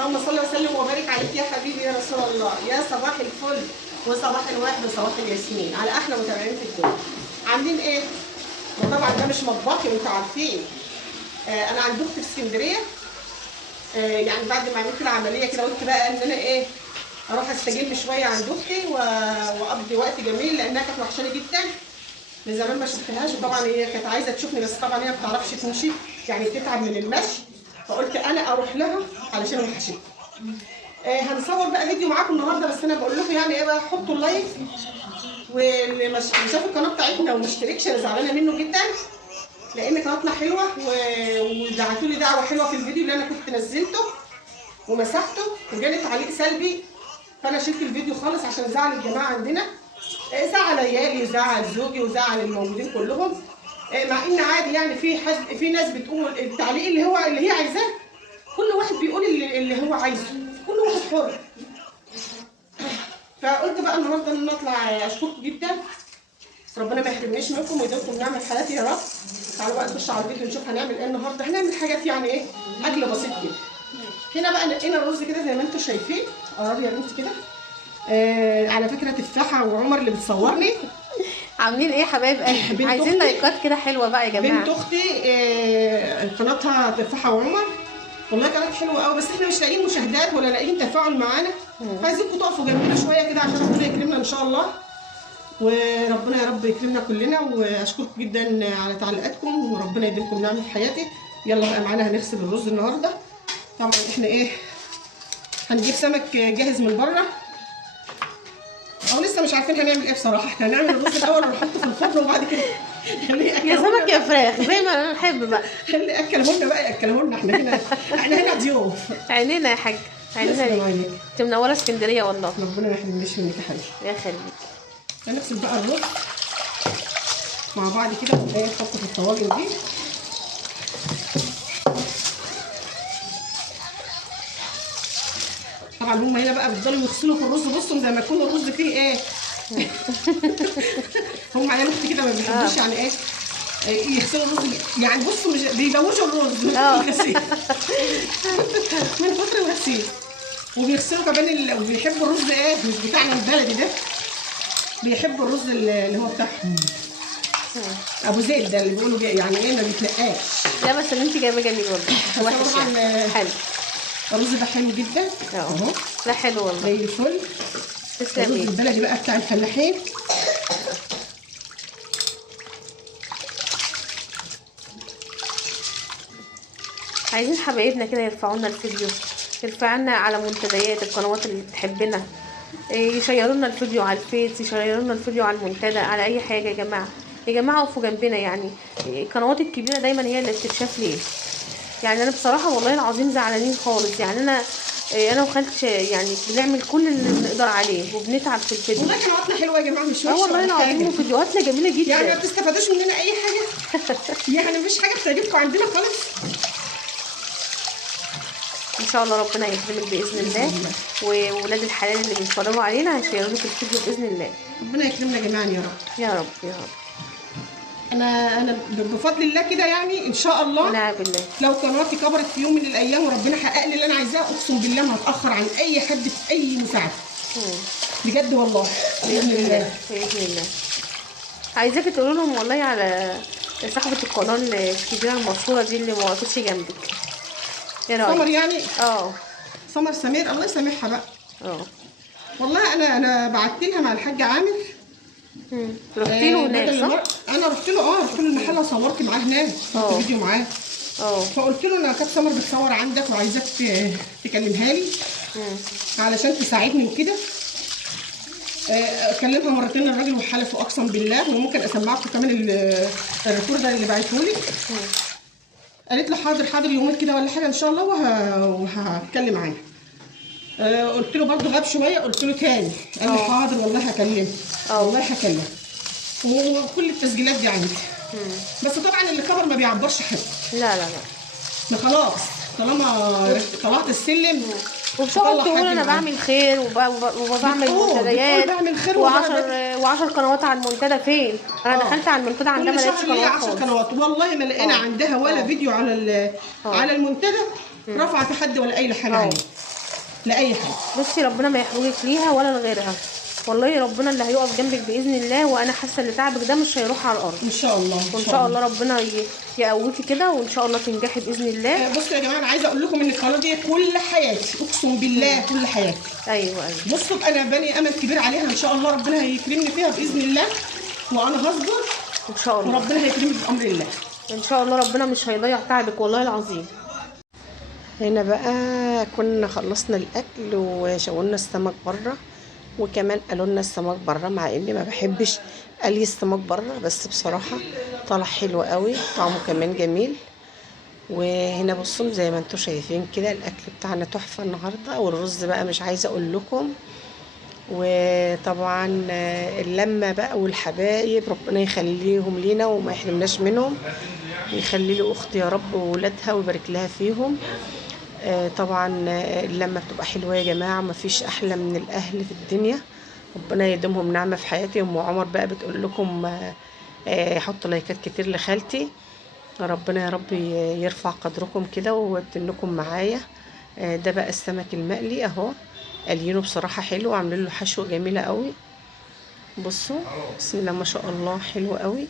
اللهم صل وسلم وبارك عليك يا حبيبي يا رسول الله. يا صباح الفل وصباح الورد وصباح الياسمين على احلى متابعين في الدنيا. عاملين ايه؟ وطبعا ده مش مطبخي وانتوا عارفين. انا عند اختي في اسكندريه. يعني بعد ما عملت العمليه كده قلت بقى ان انا ايه، اروح استجم شويه عند اختي واقضي وقت جميل، لانها كانت وحشاني جدا من زمان ما شفتهاش. وطبعا هي كانت عايزه تشوفني، بس طبعا هي ما بتعرفش تمشي، يعني بتتعب من المشي، فقلت انا اروح لها علشان وحشتني. هنصور بقى فيديو معاكم النهارده، بس انا بقول لكم يعني ايه بقى، حطوا اللايك، واللي مش شاف القناه بتاعتنا وما اشتركش انا زعلانه منه جدا، لان قناتنا حلوه ودعتوا لي دعوه حلوه في الفيديو اللي انا كنت نزلته ومسحته، وجالي تعليق سلبي، فانا شلت الفيديو خالص عشان زعل الجماعه عندنا. زعل عيالي وزعل زوجي وزعل الموجودين كلهم، مع ان عادي يعني في ناس بتقول التعليق اللي هي عايزاه، كل واحد بيقول اللي هو عايزه، كل واحد حر. فقلت بقى النهارده ان انا اطلع اشكركم جدا، بس ربنا ما يحرمنيش منكم ويديمكم نعمه حياتي يا رب. تعالوا بقى نخش على الفيديو نشوف هنعمل ايه النهارده. هنعمل حاجات يعني ايه، اكل بسيط كده. هنا بقى نقينا الرز كده زي ما انتم شايفين. قربي يا بنتي كده. على فكره تفاحه وعمر اللي بتصورني عاملين ايه يا حبايب قلبي؟ عايزين لايكات كده حلوه بقى يا جماعه. بنت اختي قناتها تفاحه وعمر، والله قناه حلوه قوي، بس احنا مش لاقيين مشاهدات ولا لاقيين تفاعل معانا، فعايزينكم تقفوا جنبنا شويه كده عشان ربنا يكرمنا ان شاء الله، وربنا يا رب يكرمنا كلنا. واشكركم جدا على تعليقاتكم، وربنا يديمكم نعمه في حياتي. يلا بقى معانا هنغسل الرز النهارده. طبعا احنا ايه، هنجيب سمك جاهز من بره، او لسه مش عارفين هنعمل ايه بصراحه. احنا هنعمل الرز الاول ونحطه في الفرن، وبعد كده خليه يا سمك يا فراخ زي ما انا نحب بقى. خليه ياكلهولنا بقى، ياكلهولنا. احنا هنا ضيوف. عينينا يا حاج، عينينا ليك. انت منوره اسكندريه والله. ربنا ما يحرمنيش منك يا حبيبي. يا خليك. هنغسل بقى الرز مع بعض كده، نحطه في الطواجن دي. طبعا هم هنا بقى بيفضلوا يغسلوا في الرز، بصوا زي ما يكون الرز فيه ايه. هم عيال اختي كده ما بيحبوش يعني ايه يغسلوا الرز، يعني بصوا مش بيبوشوا الرز من الغسيل. من كتر الغسيل. وبيغسلوا كمان وبيحبوا الرز ايه، مش بتاعنا البلدي ده، بيحبوا الرز اللي هو بتاعهم ابو زيد ده، اللي بيقولوا يعني ايه ما بيتنقاش. لا بس اللي انت جايباه جميل والله، وحش يعني. حلو الرز ده حلو جدا اهو. لا حلو والله زي الفل. تسلمي. الرز البلدي بقى بتاع الفلاحين. عايزين حبايبنا كده يرفعوا لنا الفيديو، يرفعوا لنا على منتديات القنوات اللي بتحبنا، يشيروا لنا الفيديو على الفيس، يشيروا لنا الفيديو على المنتدى، على اي حاجه. يا جماعه يا جماعه وقفوا جنبنا، يعني القنوات الكبيره دايما هي اللي بتتشاف ليه. يعني انا بصراحه والله العظيم زعلانين خالص. يعني انا وخالتي يعني بنعمل كل اللي بنقدر عليه وبنتعب في الفيديو. والله قنواتنا حلوه يا جماعه، مش وحشه والله العظيم، وفيديوهاتنا جميله جدا. يعني ما بتستفادوش مننا اي حاجه. يعني مفيش حاجه بتعجبكم عندنا خالص. ان شاء الله ربنا يكرمك باذن الله، وولاد الحلال اللي بيتفرجوا علينا هيشيروا لك الفيديو باذن الله. ربنا يكرمنا جميعا يا رب يا رب يا رب. انا بفضل الله كده يعني ان شاء الله. نعم بالله. لو قناتي كبرت في يوم من الايام وربنا حقق لي اللي انا عايزاه، اقسم بالله ما هتاخر عن اي حد في اي مساعده. بجد والله باذن الله باذن الله. عايزاكي تقولوا لهم والله على صاحبه القناه الكبيره المشهوره دي اللي ما وقفتش جنبك. ايه رايك؟ سمر يعني؟ سمر سمير، الله يسامحها بقى. والله انا بعت لها مع الحاج عامر. رحتي له هناك صح؟ انا رحت له المحل وصورت معاه هناك، صورت فيديو معاه. فقلت له انا كانت سمر بتصور عندك وعايزاك تكلمها لي علشان تساعدني وكده. كلمها مرتين الراجل وحلف واقسم بالله، وممكن اسمعكم كمان الريكورد اللي بعته لي. قالت له حاضر يومين كده ولا حاجه ان شاء الله وهتكلم معانا. قلت له برضه غاب شويه، قلت له تاني، قال لي حاضر والله هكلمه. والله هكلمه، وكل التسجيلات دي عندي. بس طبعا اللي كبر ما بيعبرش حد. لا ما خلاص طالما طلعت السلم وبتقعد تقول انا بعمل خير وبعمل منتديات و10 قنوات على المنتدى. فين؟ انا دخلت على المنتدى عندها ما لقيتش قنوات 10 قنوات والله ما لقينا عندها ولا فيديو على المنتدى رافعه تحدي ولا اي حاجه عليه، لا اي حاجه. بصي ربنا ما يحرجك ليها ولا لغيرها، والله ربنا اللي هيقف جنبك باذن الله، وانا حاسه ان تعبك ده مش هيروح على الارض ان شاء الله. وان شاء الله ربنا يقويكي كده، وان شاء الله تنجحي باذن الله. بصوا يا جماعه، انا عايزه اقول لكم ان القناه دي كل حياتي، اقسم بالله كل حياتي. ايوه ايوه. بصوا انا بني امل كبير عليها، ان شاء الله ربنا هيكرمني فيها باذن الله، وانا هصبر ان شاء الله، وربنا هيكرمني بامر الله ان شاء الله. ربنا مش هيضيع تعبك والله العظيم. هنا بقى كنا خلصنا الاكل وشوينا السمك بره، وكمان قالوا لنا السمك بره، مع اني ما بحبش قلي السمك بره، بس بصراحه طلع حلو قوي، طعمه كمان جميل. وهنا بصوا زي ما انتم شايفين كده الاكل بتاعنا تحفه النهارده، والرز بقى مش عايزه اقول لكم. وطبعا اللمه بقى والحبايب ربنا يخليهم لينا وما يحرمناش منهم، ويخلي لي اختي يا رب وولادها ويبارك لها فيهم. طبعا اللمه بتبقى حلوه يا جماعه، مفيش احلى من الاهل في الدنيا، ربنا يديمهم نعمه في حياتي. ام عمر بقى بتقول لكم حطوا لايكات كتير لخالتي، ربنا يا رب يرفع قدركم كده ويبتنكم معايا. ده بقى السمك المقلي اهو، قالينه بصراحه حلو، وعاملين له حشوه جميله قوي. بصوا بسم الله ما شاء الله، حلو قوي.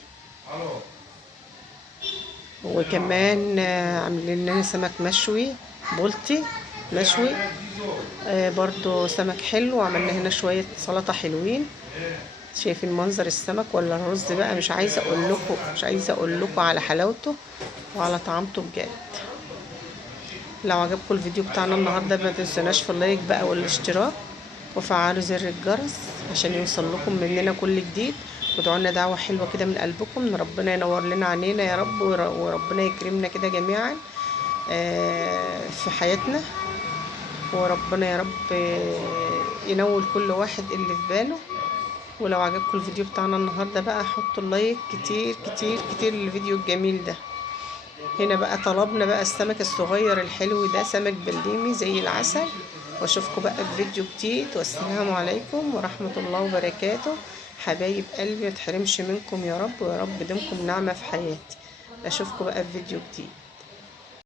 وكمان عاملين لنا سمك مشوي بولتي مشوي، برضو سمك حلو. وعملنا هنا شويه سلطه حلوين. شايفين منظر السمك ولا الرز بقى، مش عايزه اقول لكم على حلاوته وعلى طعامته بجد. لو عجبكم الفيديو بتاعنا النهارده ما تنسوناش في اللايك بقى والاشتراك، وفعلوا زر الجرس عشان يوصل لكم مننا كل جديد. وادعوا لنا دعوه حلوه كده من قلبكم ان ربنا ينور لنا عينينا يا رب، وربنا يكرمنا كده جميعا في حياتنا، وربنا يا رب ينول كل واحد اللي في باله. ولو عجبكم الفيديو بتاعنا النهارده بقى حطوا اللايك كتير كتير كتير للفيديو الجميل ده. هنا بقى طلبنا بقى السمك الصغير الحلو ده، سمك بلديمي زي العسل. واشوفكم بقى في فيديو جديد، والسلام عليكم ورحمة الله وبركاته. حبايب قلبي ما تحرمش منكم يا رب، ويا رب دمكم نعمة في حياتي. اشوفكم بقى في فيديو جديد.